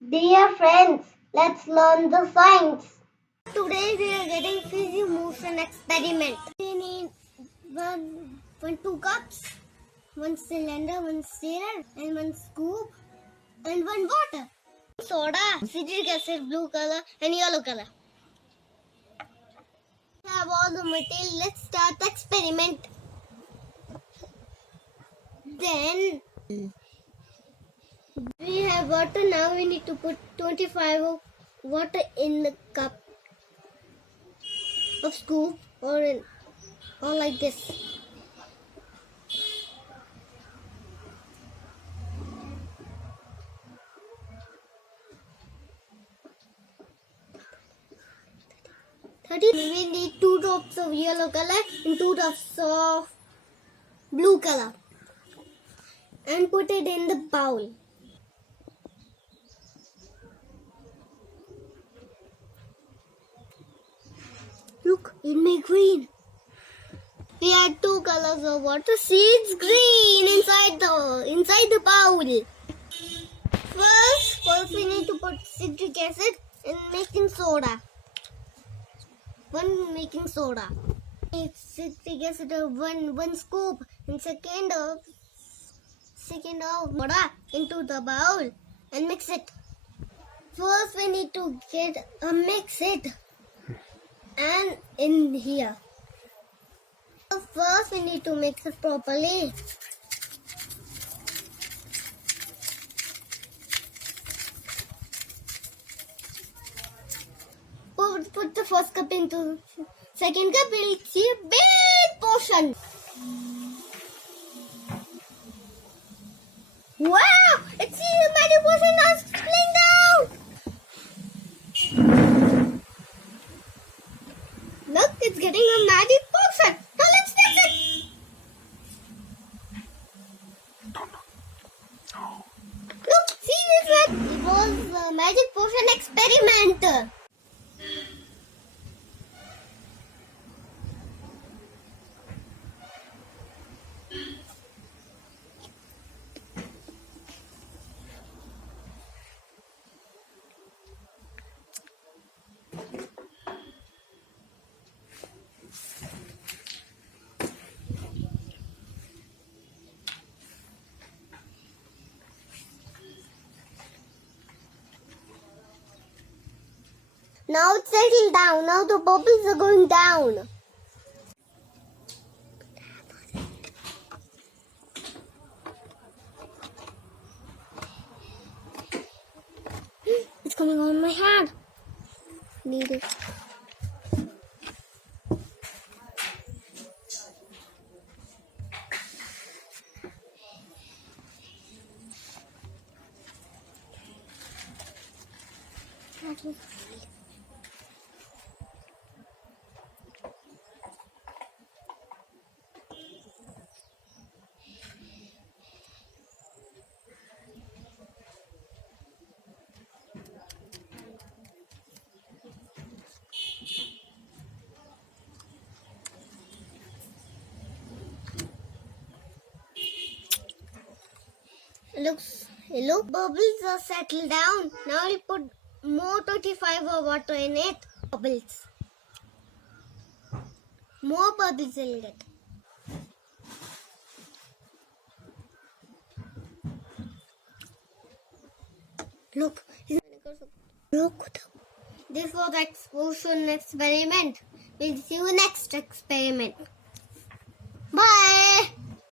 Dear friends, let's learn the science. Today we are getting Fizzy motion experiment. We need two cups, one cylinder, one stirrer, and one scoop, and one water. Soda, citric acid, blue color, and yellow color. We have all the material. Let's start the experiment. Then we have water. Now we need to put 25 of water in the cup of scoop or like this. We need 2 drops of yellow color and 2 drops of blue color and put it in the bowl. Look, it made green. We add 2 colors of water. See, it's green inside the bowl. First we need to put citric acid and making soda. One making soda. Citric acid of one scoop and second of soda into the bowl and mix it. First we need to mix it and in here. First we need to mix it properly. Put the first cup into second cup. We'll see a big portion. Wow! It's a magic portion now spilling down. Look, it's getting a magic portion. Now let's mix it. Look, see this one? It was a magic potion experiment. Now it's settled down. Now the bubbles are going down. It's coming on my hand. Need it. Look, bubbles are settled down. Now we'll put more 25 of water in it. Bubbles. More bubbles will get. Look. This was the explosion experiment. We'll see you next experiment. Bye.